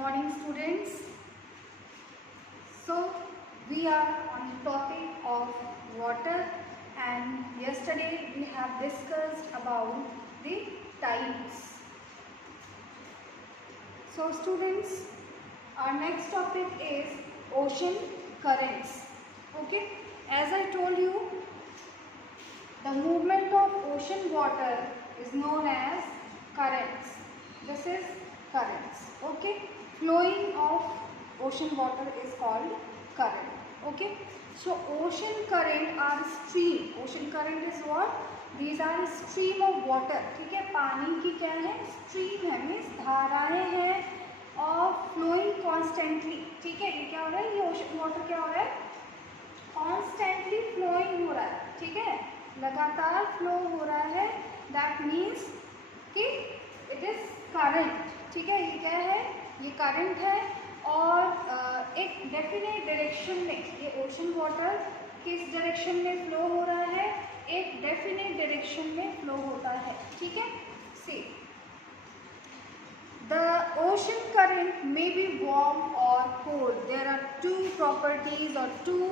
morning, students. So we are on the topic of water, and yesterday we have discussed about the tides. So students, our next topic is ocean currents. Okay, as I told you, the movement of ocean water is known as currents. This is currents. Okay, flowing of ocean water is called current. Okay, so ocean current are stream. Ocean current is what? These are stream of water. ठीक है, पानी की क्या है? Stream है, मीन्स धाराएं हैं और flowing constantly. ठीक है, ये क्या हो रहा है? ये ocean water क्या हो रहा है? Constantly flowing हो रहा है. ठीक है, लगातार फ्लो हो रहा है. दैट मीन्स कि इट इज करंट. ठीक है, ये क्या है? ये करंट है और एक डेफिनेट डायरेक्शन में ये ओशन वाटर किस डायरेक्शन में फ्लो हो रहा है? एक डेफिनेट डायरेक्शन में फ्लो होता है. ठीक है, सी the ocean current may be warm or cold. There are two properties or two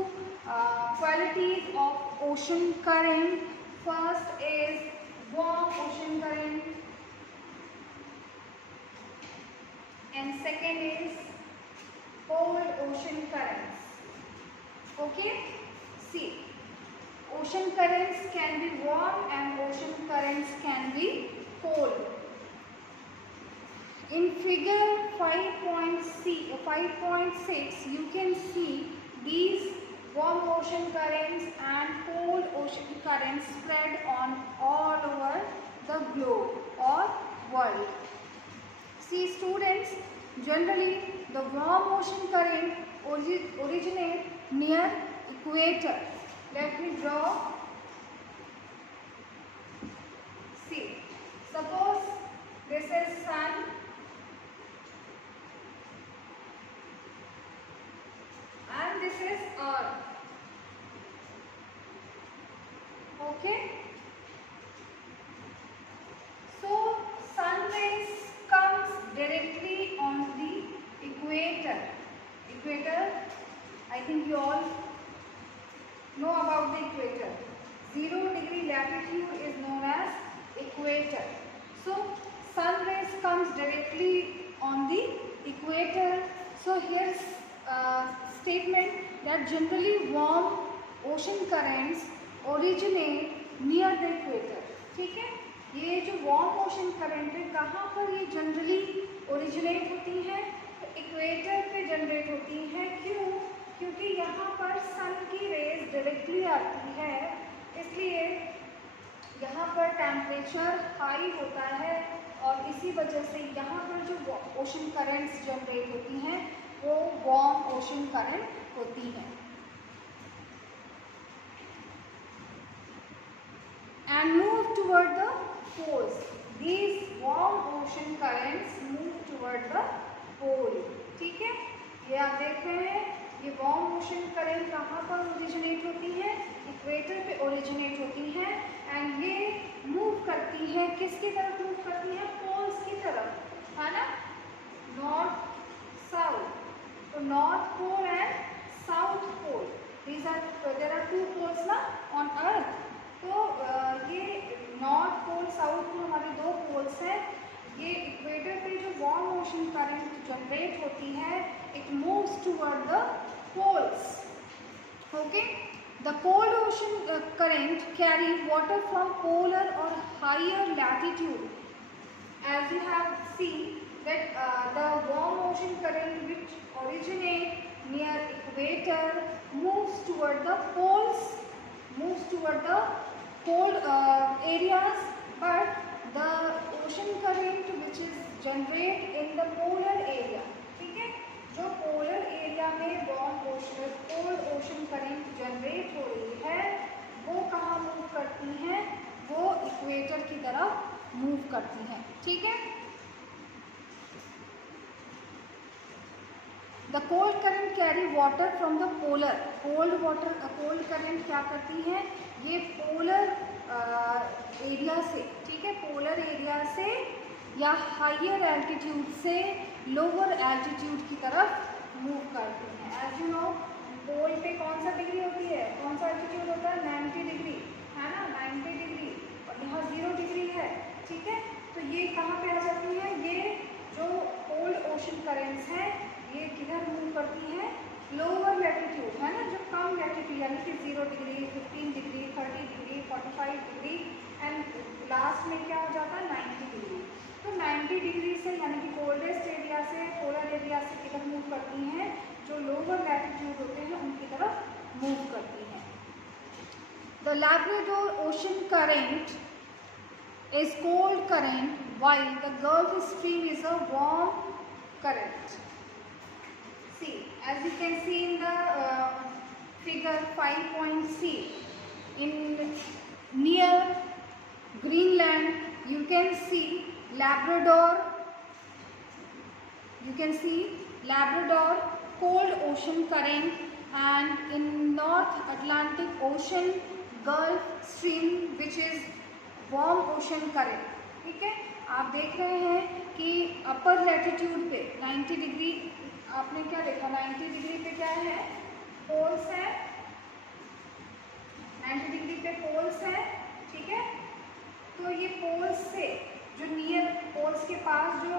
qualities of ocean current. First is warm ocean current and second is cold ocean currents. Okay, see, ocean currents can be warm and ocean currents can be cold. In figure 5.6 you can see these warm ocean currents and cold ocean currents spread on all over the globe or world. See students, generally the warm ocean current originate near equator. Let me draw. See, suppose this is sun and this is earth. Okay, so sun rays comes directly on the equator. I think you all know about the equator. 0 degree latitude is known as equator. So sun rays comes directly on the equator. So here's statement that generally warm ocean currents originate near the equator. ठीक है, ये जो warm ocean current है कहाँ पर ये generally originate होती है? तो इक्वेटर पे जनरेट होती है. क्यों? क्योंकि यहाँ पर सन की रेज डायरेक्टली आती है, इसलिए यहाँ पर टेम्परेचर हाई होता है और इसी वजह से यहाँ पर जो ओशन करंट्स जनरेट होती हैं वो वार्म ओशन करंट होती हैं. And move toward the poles. These warm ocean currents move toward the pole. ठीक है, ये आप देख रहे हैं, ये वार्म ओशन करंट कहाँ पर ओरिजिनेट होती है? इक्वेटर पे ओरिजिनेट होती है एंड ये मूव करती है. किसकी तरफ मूव करती है? पोल्स की तरफ, है ना? North south. तो north pole and south pole, there are two poles ना ऑन अर्थ. तो ये नॉर्थ पोल साउथ पोल हमारे दो पोल्स हैं. ये इक्वेटर पे जो वार्म ओशन करंट जनरेट होती है it moves toward the poles. Okay, the cold ocean current carry water from polar और higher latitude. As you have seen that the warm ocean current which originate near equator moves toward the poles, moves toward the cold areas, but the ocean current which is generate in the polar area. ठीक है, जो polar area में warm ocean cold ocean current generate हो रही है वो कहाँ move करती हैं? वो equator की तरफ move करती हैं. ठीक है, The cold current carry water from the polar. cold current क्या करती है? ये polar एरिया से, ठीक है, पोलर एरिया से या हायर एल्टीट्यूड से लोअर एल्टीट्यूड की तरफ मूव करती हैं। एज यू नो पोल पे कौन सा डिग्री होती है, कौन सा एल्टीट्यूड होता है, 90 डिग्री है ना, 90 डिग्री, और यहाँ 0 डिग्री है, ठीक है। तो ये कहाँ पे आ जाती है, ये जो कोल्ड ओशन करेंट्स हैं ये किधर मूव करती हैं, लोअर लैटिट्यूड है ना, जो कम लैटिट्यूड यानी कि 0 डिग्री, 15 डिग्री, 30 डिग्री, 45 डिग्री एंड लास्ट में क्या हो जाता है 90 डिग्री। तो 90 डिग्री से यानी कि कोल्डेस्ट एरिया से, पोलर एरिया से किधर मूव करती हैं, जो लोअर लैटिट्यूड होते हैं उनकी तरफ मूव करती हैं। The Labrador ocean current is cold current while the Gulf Stream is a warm current. See, as you can see in the figure 5.c, in near Greenland you can see Labrador cold ocean current, and in North Atlantic Ocean Gulf Stream which is warm ocean current. ठीक है, आप देख रहे हैं कि अपर लैटिट्यूड पे 90 डिग्री आपने क्या देखा, 90 डिग्री पे क्या है, पोल्स है, 90 डिग्री पे पोल्स है, ठीक है। तो ये पोल्स से जो नियर पोल्स के पास जो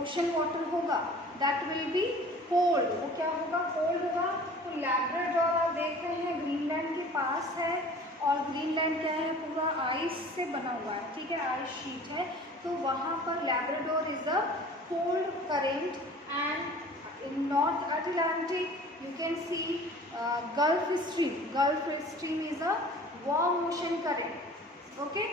ओशन वाटर होगा दैट विल बी कोल्ड, वो क्या होगा, कोल्ड होगा। तो लैब्राडोर आप देख रहे हैं ग्रीनलैंड के पास है, और ग्रीनलैंड क्या है, पूरा आइस से बना हुआ है, ठीक है, आइस शीट है। तो वहाँ पर Labrador is the cold current, and in North Atlantic you can see Gulf Stream is a warm ocean current. Okay,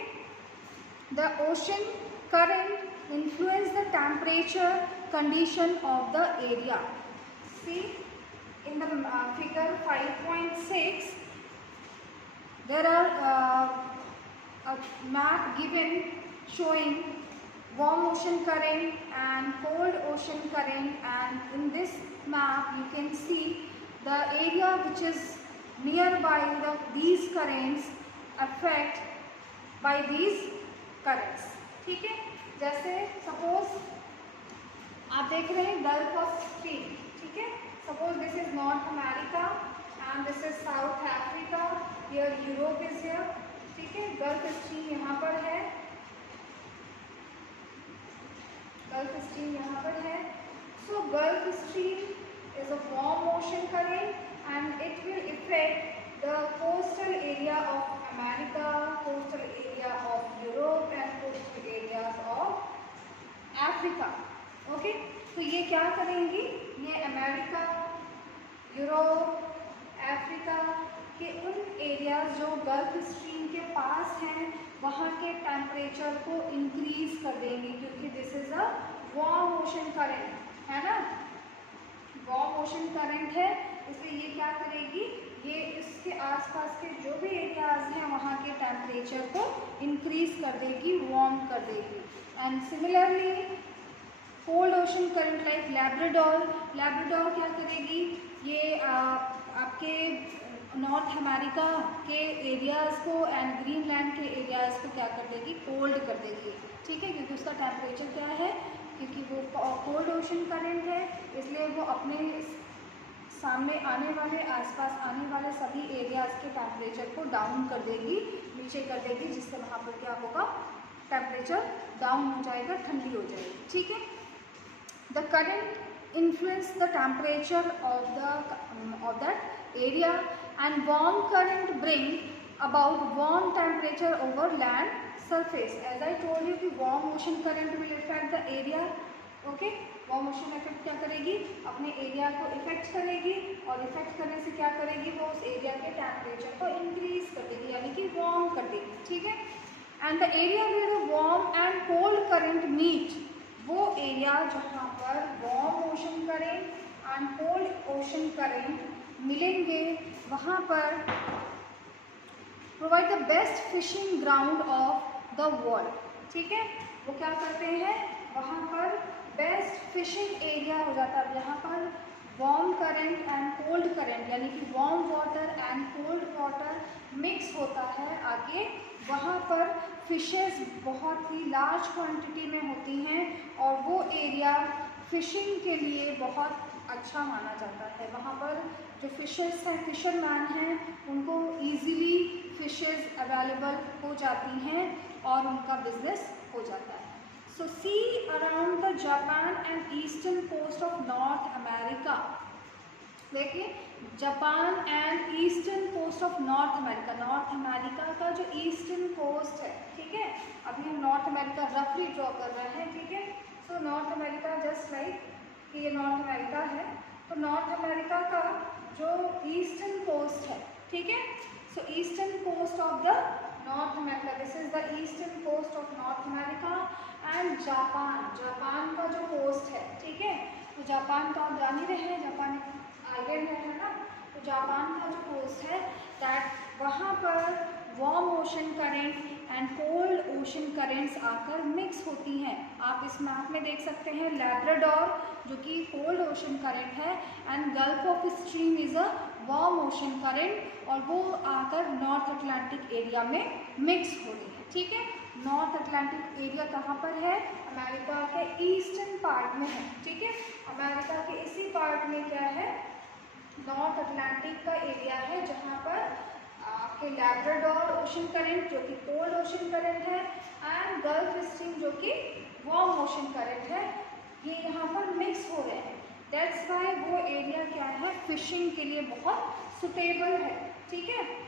the ocean current influence the temperature condition of the area. See in the figure 5.6 there are a map given showing warm ocean current and cold ocean current, and in this map you can see the area which is nearby these currents affect by these currents। ठीक है, जैसे सपोज आप देख रहे हैं gulf of stream, ठीक है, suppose this is north America and this is South Africa, here Europe is here, ठीक है। गल्फ स्ट्रीम यहाँ पर है, गल्फ स्ट्रीम यहाँ पर है। So gulf stream is a warm ocean current and it will affect the coastal area of America, coastal area of Europe and coastal areas of Africa। Okay, तो ये क्या करेंगी, ये अमेरिका, यूरोप, अफ्रीका के उन एरियाज जो गल्फ स्ट्रीम के पास हैं वहाँ के टेम्परेचर को इंक्रीज कर देंगे, क्योंकि this is a warm ocean current, है ना, वार्म ओशन करंट है, इसलिए ये क्या करेगी, ये इसके आसपास के जो भी एरियाज हैं वहाँ के टेम्परेचर को इंक्रीज कर देगी, वार्म कर देगी। And similarly cold ocean current like Labrador क्या करेगी, ये आपके नॉर्थ अमेरिका के एरियाज़ को एंड ग्रीनलैंड के एरियाज़ को क्या कर देगी, कोल्ड कर देगी, ठीक है, क्योंकि उसका टेम्परेचर क्या है, क्योंकि वो कोल्ड ओशन करंट है, इसलिए वो अपने सामने आने वाले, आसपास आने वाले सभी एरियाज़ के टेम्परेचर को डाउन कर देगी, नीचे कर देगी, जिससे वहाँ पर क्या होगा, टेम्परेचर डाउन हो जाएगा, ठंडी हो जाएगी, ठीक है। The current influence the temperature of that area, and warm current bring about warm temperature over land surface। As I told you कि warm ocean current will affect the area, okay, warm ocean effect क्या करेगी, अपने एरिया को इफेक्ट करेगी, और इफेक्ट करने से क्या करेगी, वो उस एरिया के टेम्परेचर को इंक्रीज कर देगी, यानी कि वार्म कर देगी, ठीक है। And the area where the warm and cold current meet, वो एरिया जहाँ पर warm ocean current and cold ocean current मिलेंगे, वहाँ पर provide the best fishing ground of the world, ठीक है। वो क्या करते हैं, वहाँ पर बेस्ट फिशिंग एरिया हो जाता है, जहाँ पर warm current and cold current यानी कि warm water and cold water mix होता है आगे, वहाँ पर फिशेस बहुत ही लार्ज क्वांटिटी में होती हैं और वो एरिया फिशिंग के लिए बहुत अच्छा माना जाता है। वहाँ पर जो फिशर्स हैं, फिशरमैन हैं, उनको ईजीली फिशेस अवेलेबल हो जाती हैं और उनका बिजनेस हो जाता है। So see around the Japan and eastern coast of North America. देखिए Japan and eastern coast of North America, North America का जो ईस्टर्न कोस्ट है, ठीक है, अभी हम नॉर्थ अमेरिका रफली ड्रॉ कर रहे हैं, ठीक है। So north America just like कि ये नॉर्थ अमेरिका है, तो नॉर्थ अमेरिका का जो ईस्टर्न कोस्ट है, ठीक है, so eastern coast of the North America, this is the eastern coast of North America and Japan, Japan का जो कोस्ट है, ठीक है, तो जापान तो आप जान ही रहे हैं, जापान आइलैंड है ना, तो जापान का जो कोस्ट है दैट वहाँ पर warm ocean current and cold ocean currents आकर मिक्स होती हैं। आप इस मैप में देख सकते हैं लैब्राडोर जो कि कोल्ड ओशन करंट है and gulf of stream is a warm ocean current और वो आकर नॉर्थ अटलांटिक एरिया में मिक्स हो रही है, ठीक है। नॉर्थ अटलांटिक एरिया कहाँ पर है? अमेरिका के ईस्टर्न पार्ट में है, ठीक है। अमेरिका के इसी पार्ट में क्या है? नॉर्थ अटलांटिक का एरिया है जहाँ पर आपके लैब्राडोर ओशन करंट जो कि कोल्ड ओशन करंट है एंड गल्फ स्ट्रीम जो कि वार्म ओशन करंट है, ये यहाँ पर मिक्स हो रहे हैं। दैट्स वाई वो एरिया क्या है, फिशिंग के लिए बहुत सुटेबल है, ठीक है।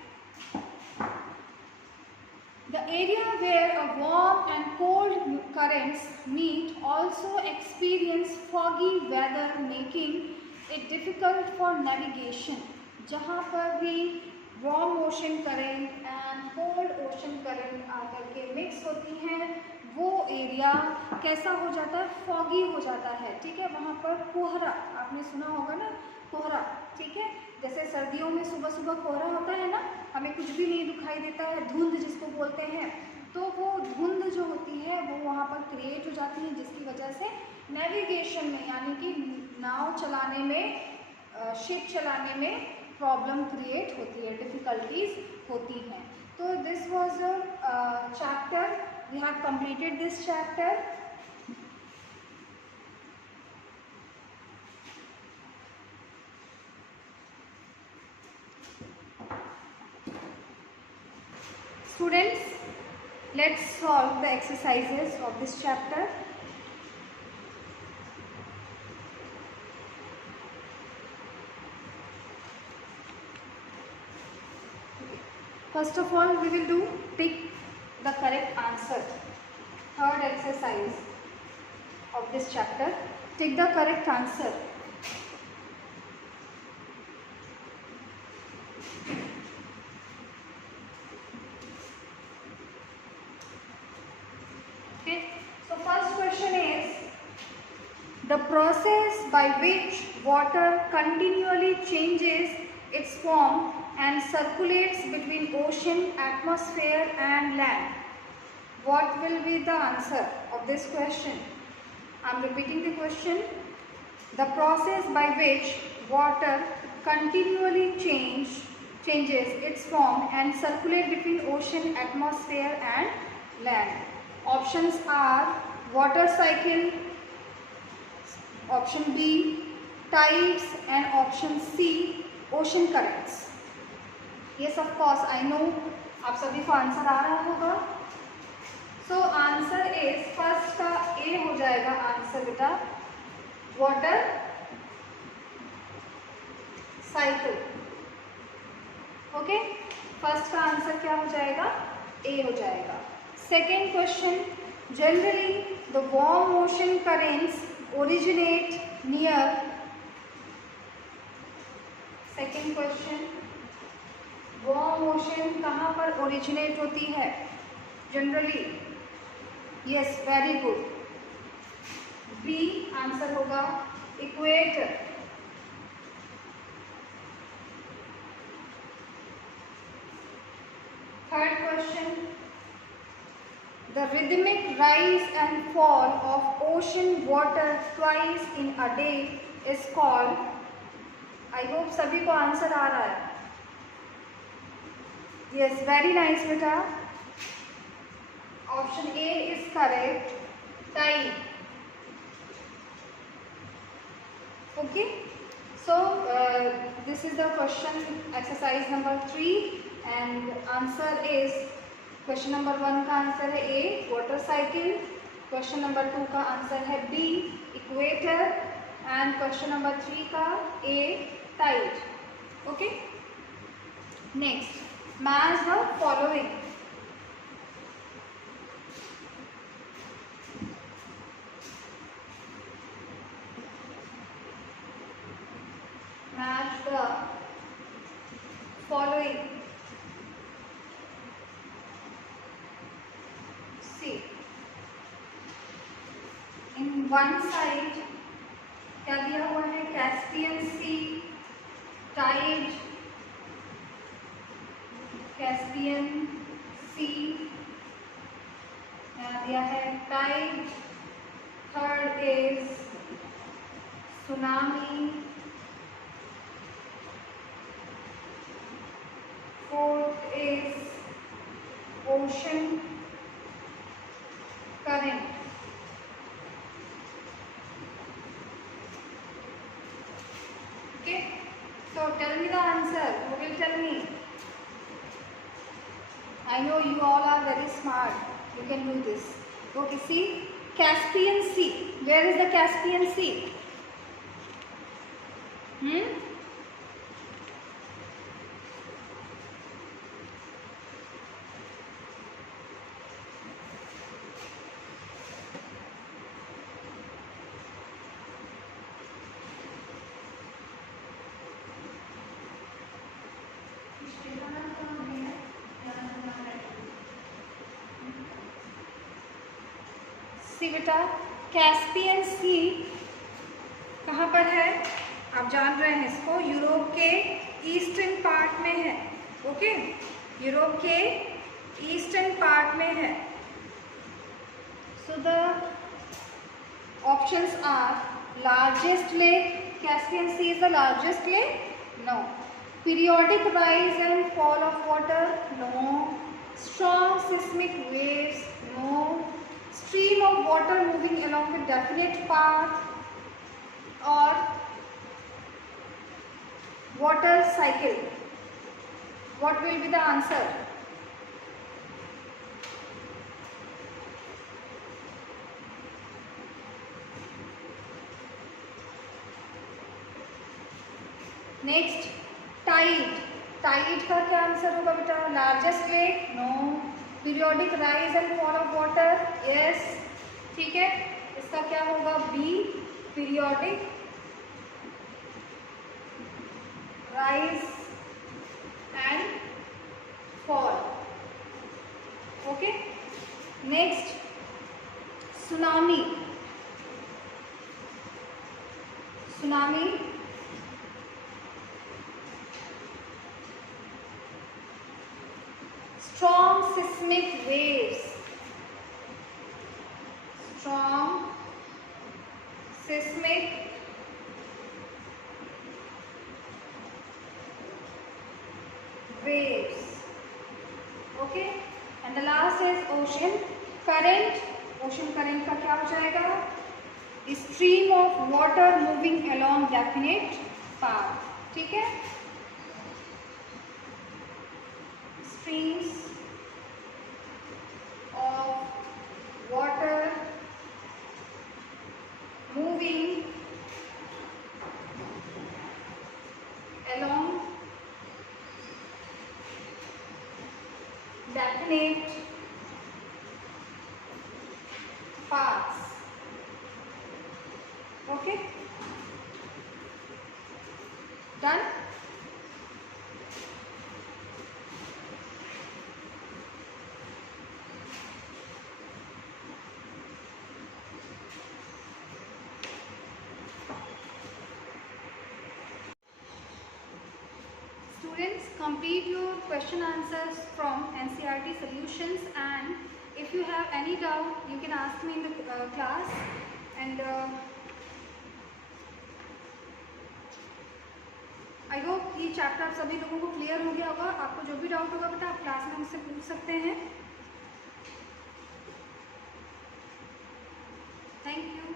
The area where a warm and cold currents meet also experience foggy weather making it difficult for navigation. जहाँ पर भी warm ocean current and cold ocean current आकर के मिक्स होती हैं वो एरिया कैसा हो जाता है? फॉगी हो जाता है, ठीक है। वहाँ पर कोहरा, आपने सुना होगा ना कोहरा, ठीक है। जैसे सर्दियों में सुबह सुबह कोहरा होता है ना, हमें कुछ भी नहीं दिखाई देता है, धुंध जिसको बोलते हैं, तो वो धुंध जो होती है वो वहाँ पर क्रिएट हो जाती है जिसकी वजह से नेविगेशन में यानी कि नाव चलाने में, शिप चलाने में प्रॉब्लम क्रिएट होती है, डिफ़िकल्टीज होती हैं। तो this was a chapter, we have completed this chapter. Students, let's solve the exercises of this chapter. First of all, we will do pick the correct answer. Third exercise of this chapter. Take the correct answer. Okay. So first question is the process by which water continually changes its form and circulates between ocean, atmosphere and land. What will be the answer of this question? I am repeating the question. The process by which water continually changes its form and circulate between ocean, atmosphere and land. Options are water cycle, option B tides and option C ocean currents. Yes, of course, I know आप सभी को answer आ रहा होगा। So answer is first का ए हो जाएगा answer बेटा, वाटर साइकिल। ओके, फर्स्ट का आंसर क्या हो जाएगा? ए हो जाएगा। Second question, generally the warm ocean currents originate near. Second question, warm ocean कहाँ पर ओरिजिनेट होती है generally? Yes, very good, B answer होगा, equator. Third question, the rhythmic rise and fall of ocean water twice in a day is called. I hope सभी को answer आ रहा है. यस, वेरी नाइस बेटा. Option A is correct, tide. Okay, so this is the question exercise number 3 and answer is question number 1 का answer है A water cycle, question number 2 का answer है B equator and question number 3 का A tide. Okay, next match the following. Match the following. See, in one side क्या दिया हुआ है? Caspian Sea, tide, Caspian Sea यहाँ दिया है tide. Third is tsunami. Fourth is ocean current. Okay, so tell me the answer. Who will tell me? I know you all are very smart. You can do this. Okay, see, Caspian Sea. Where is the Caspian Sea? सी बेटा, कैस्पियन सी कहाँ पर है? आप जान रहे हैं इसको, यूरोप के ईस्टर्न पार्ट में है. ओके, यूरोप के ईस्टर्न पार्ट में है. So the options are largest lake. Caspian Sea is the largest lake? No. Periodic rise and fall of water? No. Strong seismic waves? No. Stream of water moving along a definite path? Or water cycle? What will be the answer? Next, tide. Tide का क्या answer होगा बेटा? Largest lake? No. Periodic rise and fall of water? Yes. ठीक है, इसका क्या होगा? B periodic rise and fall. Okay, next tsunami. Tsunami strong seismic waves. Strong seismic waves. Okay, and the last is ocean current. Ocean current का क्या हो जाएगा? Stream of water moving along definite path. ठीक है, streams of water moving along definite paths. Okay, done. Students, complete your question answers from NCERT solutions, and if you have any doubt you can ask me in the class, and I hope ये चैप्टर आप सभी लोगों को क्लियर हो गया होगा। आपको जो भी डाउट होगा बेटा आप क्लास में मुझसे पूछ सकते हैं। Thank you.